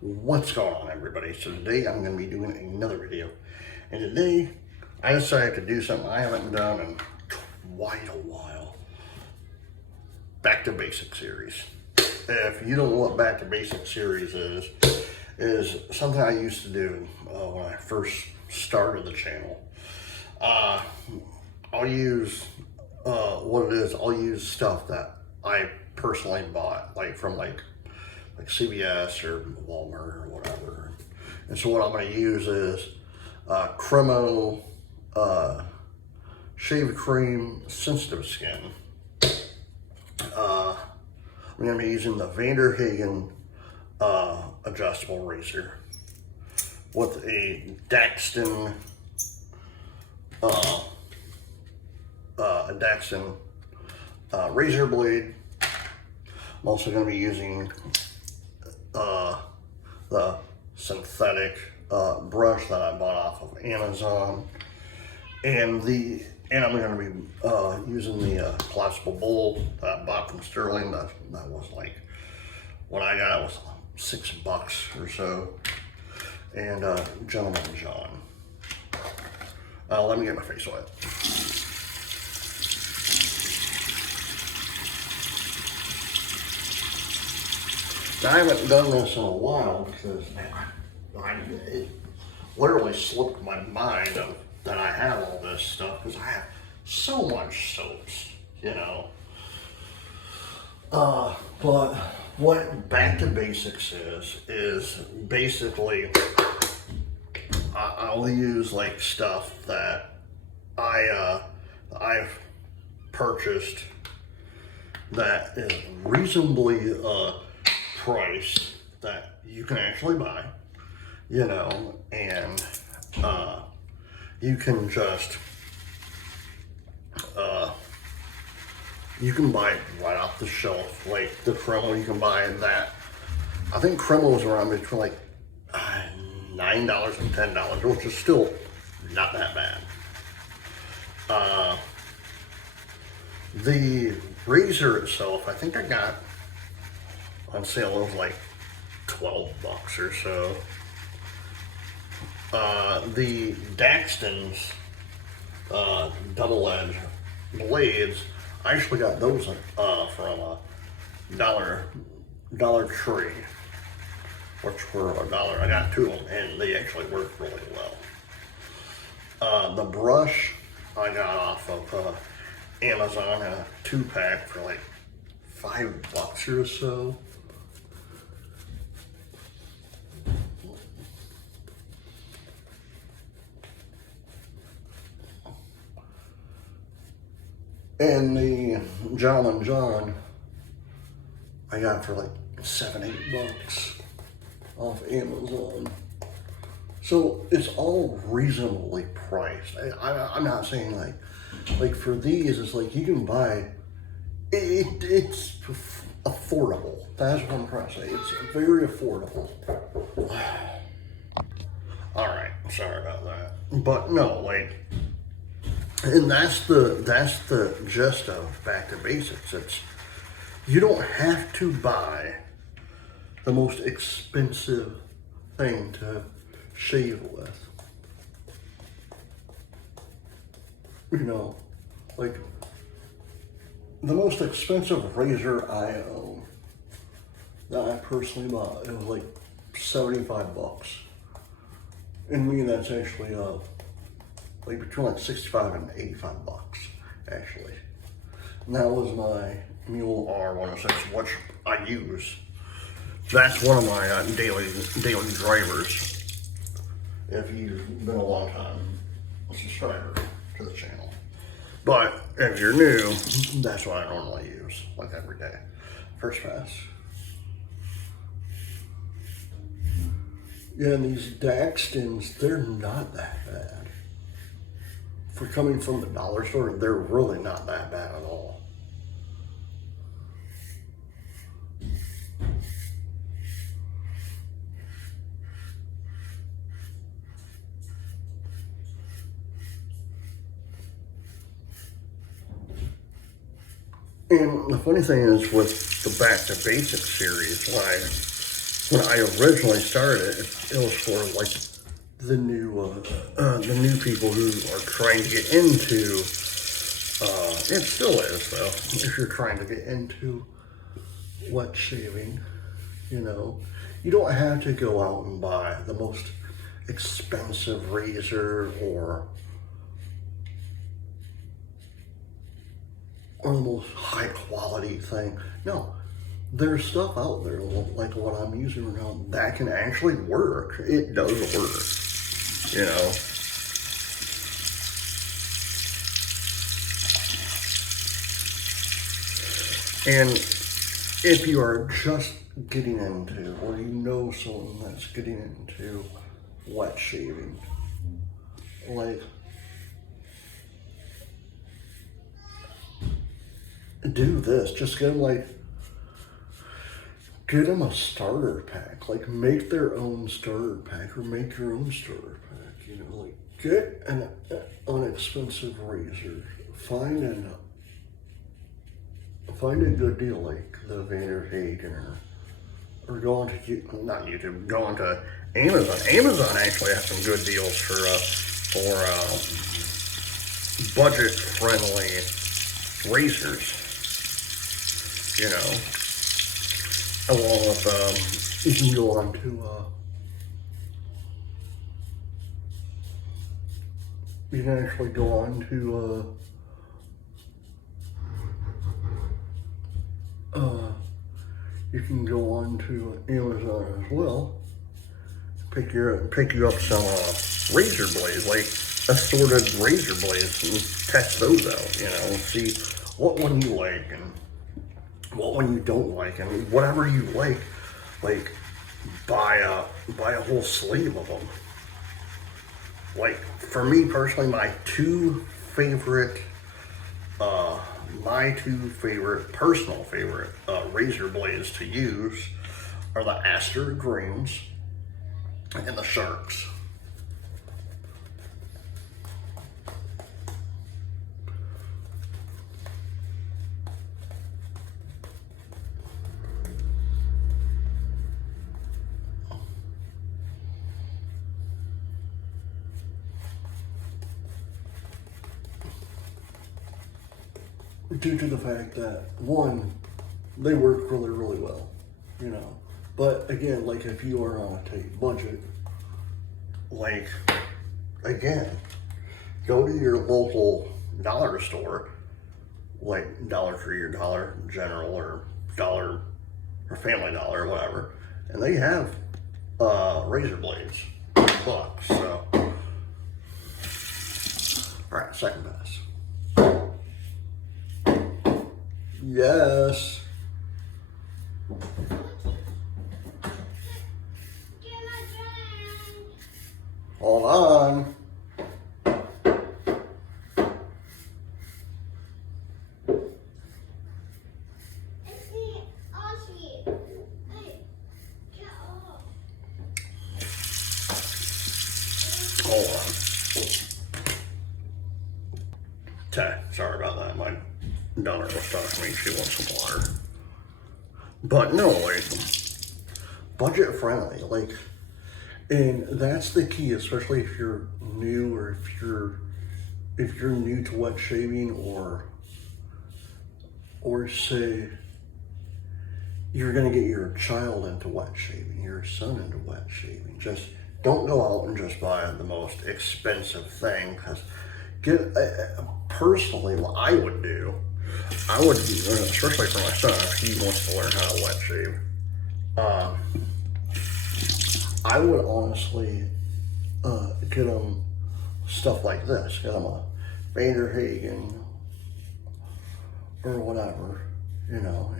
What's going on, everybody? So today I'm going to be doing another video, and today I decided to do something I haven't done in quite a while. Back to Basics series. If you don't know what Back to Basics series is something I used to do when I first started the channel. I'll use what it is. I'll use stuff that I personally bought, like from like CVS or Walmart or whatever. And so what I'm going to use is Cremo Shave Cream Sensitive Skin. I'm going to be using the Vanderhagen adjustable razor with a Daxton razor blade. I'm also going to be using the synthetic brush that I bought off of Amazon, and I'm going to be using the collapsible bowl that I bought from Sterling. That was like, when I got it was $6 or so, and Gentleman John. Let me get my face wet. I haven't done this in a while because it literally slipped my mind that I have all this stuff, because I have so much soaps, you know. But what Back to Basics is basically I'll use like stuff that I've purchased that is reasonably price that you can actually buy, you know, and you can just you can buy it right off the shelf. Like the Cremo, you can buy that. I think Cremo is around between like $9 and $10, which is still not that bad. The razor itself, I think I got on sale. It was like $12 or so. The Daxton's double edge blades, I actually got those from a Dollar Tree, which were $1. I got two of them, and they actually work really well. The brush I got off of Amazon, a 2-pack for like $5 or so. And the Gentleman John I got for like $7-8 off Amazon. So it's all reasonably priced. I'm not saying like for these, it's like you can buy it's affordable. That's what I'm trying to say. It's very affordable. All right, sorry about that. But no, like, and that's the gist of Back to Basics. It's, you don't have to buy the most expensive thing to shave with. You know, like the most expensive razor I own that I personally bought, it was like $75. And me, that's actually like between like $65 and $85 actually. And that was my Mule R106, which I use. That's one of my daily drivers. If you've been a long time subscriber to the channel. But if you're new, that's what I normally use, like every day. First pass. Yeah, and these Daxtons, they're not that bad. For coming from the dollar store, they're really not that bad at all. And the funny thing is, with the Back to Basics series, when I originally started it was for like the new people who are trying to get into, it still is though, if you're trying to get into wet shaving, you know, you don't have to go out and buy the most expensive razor or the most high quality thing. No, there's stuff out there like what I'm using right now that can actually work. It does work, you know. And if you are just getting into, or you know someone that's getting into wet shaving, like, do this. Just get them a starter pack. Like, make their own starter pack, or make your own starter pack. You know, like, get an inexpensive razor. Find a good deal like the Vander Hagen, or go on to not YouTube. Go on to Amazon. Amazon actually has some good deals for budget-friendly razors. You know, along with you can go on to you can actually go on to you can go on to Amazon as well. Pick you up some razor blades, like assorted razor blades, and test those out. You know, see what one you like and what one you don't like, and whatever you like buy a whole sleeve of them. Like, for me personally, my two favorite personal favorite razor blades to use are the Aster Greens and the Sharks. Due to the fact that, one, they work really, really well, you know. But again, like, if you are on a tight budget, like, again, go to your local dollar store, like Dollar Tree or Dollar General or Dollar or Family Dollar or whatever, and they have razor blades, $2. So, all right, second pass. Yes. Hold on. Hold on. Sorry about that. My daughter was talking to me. She wants some water. But no, like, budget friendly, like, and that's the key, especially if you're new, or if you're new to wet shaving, or say you're gonna get your child into wet shaving, your son into wet shaving. Just don't go out and just buy the most expensive thing, because personally, what I would do, especially for my son, if he wants to learn how to wet shave, I would honestly get him stuff like this. Get him a Vander Hagen or whatever, you know,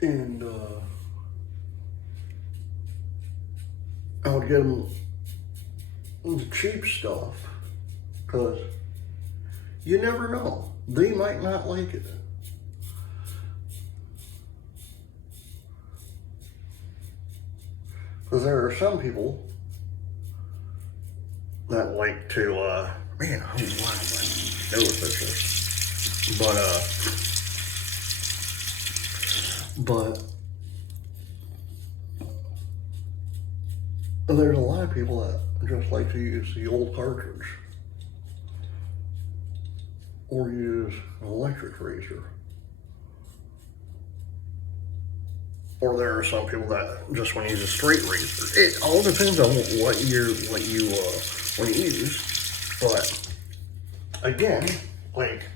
and I would get him the cheap stuff, because you never know, they might not like it. Because there are some people that like to, man, I don't know why my nose is this. But, But there's a lot of people that just like to use the old cartridge or use an electric razor. Or there are some people that just want to use a straight razor. It all depends on what you want to use. But again, like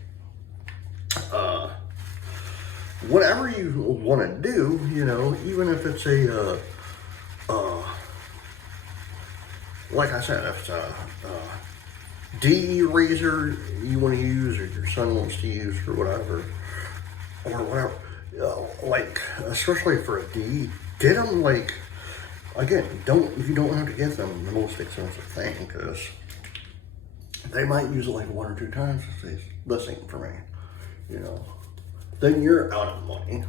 whatever you want to do, you know, even if it's a like I said, if it's a DE razor you want to use, or your son wants to use, or whatever, like especially for a DE, get them like, again, you don't have to get them the most expensive thing, because they might use it like 1 or 2 times and say, this ain't for me, you know. Then you're out of money.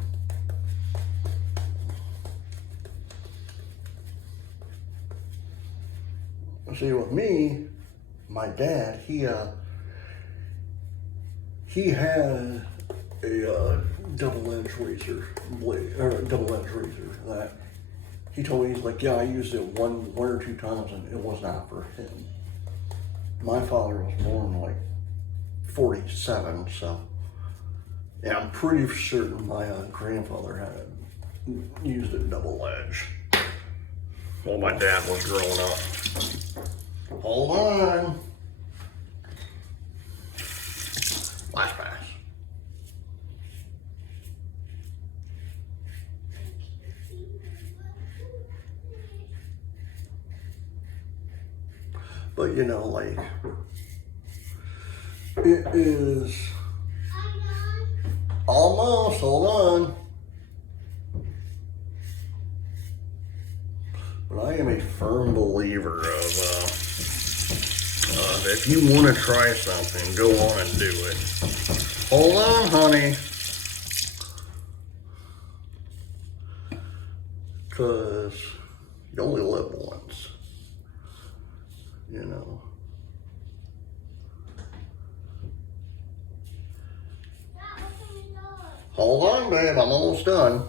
See, with me, my dad, he had a double-edged razor blade, or a double-edged razor that he told me, he's like, yeah, I used it one or 2 times and it was not for him. My father was born like 47, so yeah, I'm pretty certain my grandfather had used a double-edged while my dad was growing up. Hold on. Flash pass. But you know, like, it is almost, hold on. But I am a firm believer of, if you want to try something, go on and do it. Hold on, honey. Because you only live once, you know. Hold on, babe, I'm almost done.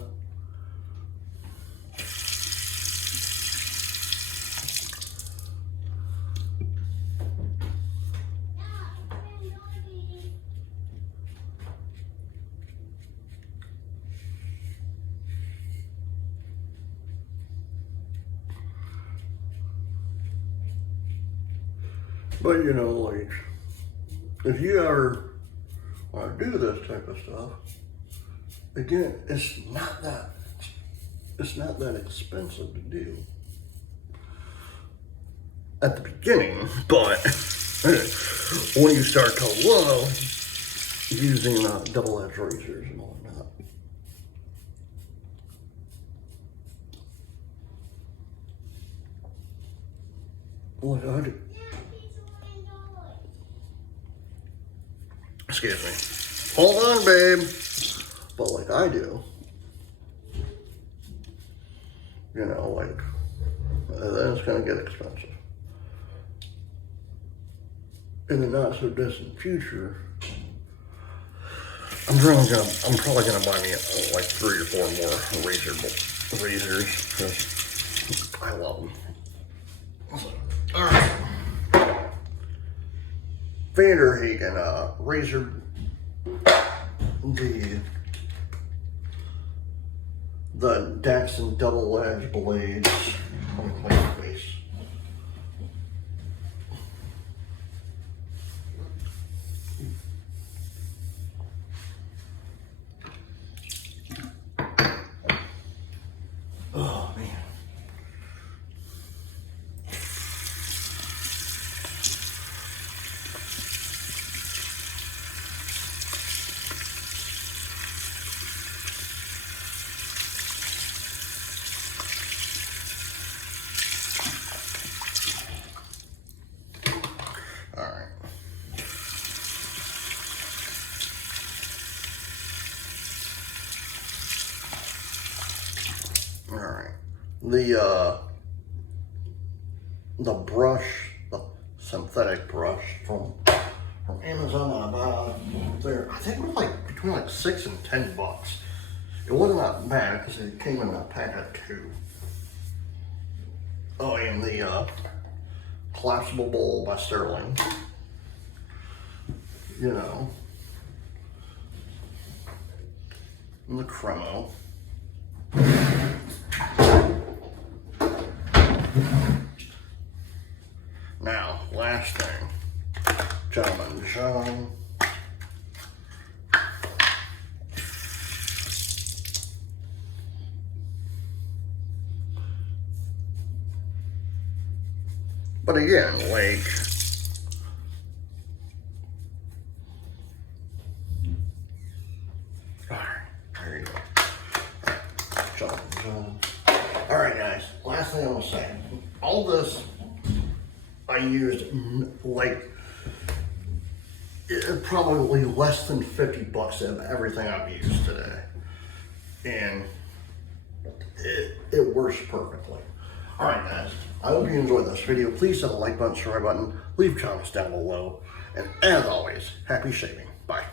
But you know, like, if you ever want to do this type of stuff, again, it's not that expensive to do at the beginning, but when you start to love using double-edged razors and whatnot. Like I do. Excuse me. Hold on, babe. But like I do, you know, like, then it's gonna get expensive. In the not so distant future, I'm probably gonna buy me like 3 or 4 more razors, because I love them. All right. Vanderhagen razor, the Daxson double-edged blades. Let me clean your face. Oh man. The brush, the synthetic brush from Amazon, I bought there. I think it was like between like $6 and $10. It wasn't that bad because it came in a pack of 2. Oh, and the collapsible bowl by Sterling. You know. And the Cremo. Now, last thing. Gentleman John. But again, like, there you go. All right, guys, last thing I want to say. All this I used like probably less than 50 bucks of everything I've used today. And it works perfectly. All right, guys, I hope you enjoyed this video. Please hit the like button, subscribe button, leave comments down below. And as always, happy shaving. Bye.